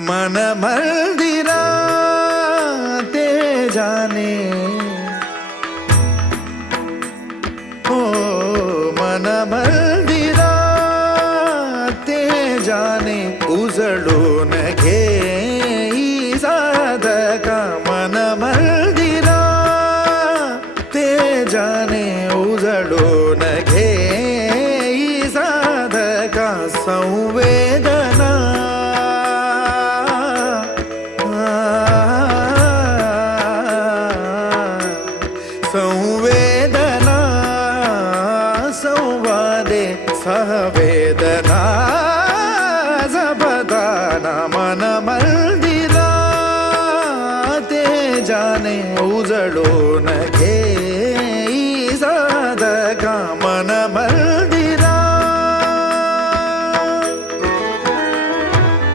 मन मंदिरा ते जाने हो मन मंदिरा ते जाने उजळून घे साधका मन मंदिरा ते जाने उजळून घे साधका संवेदना संवेदना संवादे सहवेदना जपताना मन मंदिरा ते जाने उजळून